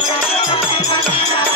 जल्दी जलते हैं जल्दी जल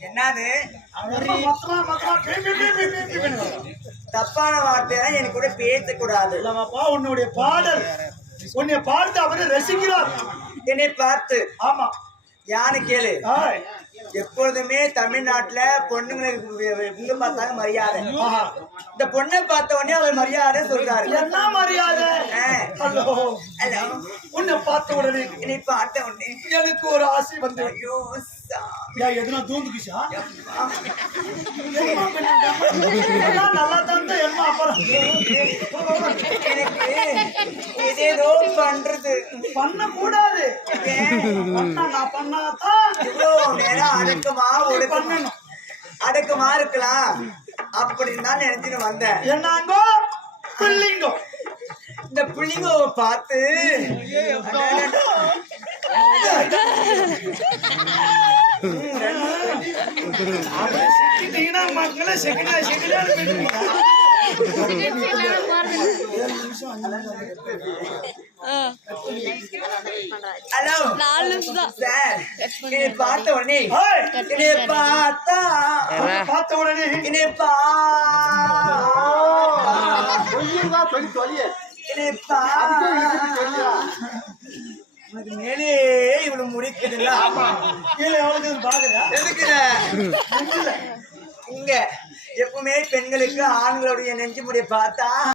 என்னது? தப்பான வார்த்தை எனக்கு கூட பேசக்கூடாது. உன்னுடைய பாடல். உன்னை பார்த்து அவரை ரசிக்கிறார். என்னை பார்த்து. ஆமா. யானு கேளு. எப்பொழுதுமே தமிழ்நாட்டுல பொண்ணுங்களுக்கு இங்க பார்த்தாங்க மரியாதை. இந்த பொண்ணை பார்த்த உடனே அவர் மரியாதை சொல்றாரு. என்ன மரியாதை? ஹலோ. ஹலோ. உன்னை பார்த்த உடனே என்னை பார்த்த உடனே எனக்கு ஒரு ஆசை வந்து ஐயோ சாமி. யா எதுனா தூந்துக்குச்சா? அம்மா. நல்லா தான் எம்மா அப்புறம். எனக்கு பண்றது. பண்ண கூடாது. பண்ணா நான் பண்ணாதான். இவ்வளவு நேரம் அடக்கமா ஒரு பண்ணணும். அடக்கமா இருக்கலாம் அப்படின்னு தான் நினைச்சுட்டு வந்தேன். என்னங்கோ? பிள்ளைங்கோ. இந்த புள்ளிங்கோவை பார்த்து. சிக்கிட்டீங்கன்னா மக்களை செகண்டா செகண்டா ஹலோ. நாலு நிமிஷம் தான். சார் என்னை பார்த்த உடனே என்னை பார்த்தா. பார்த்த உடனே. என்னை பா உனக்கு மேலே இவ்வளவு முடிக்குதுல்ல? கீழே எவ்வளவு பாக்குறா எதுக்குற இங்க. எப்பவுமே பெண்களுக்கு ஆண்களுடைய நெஞ்சு முடிய பார்த்தா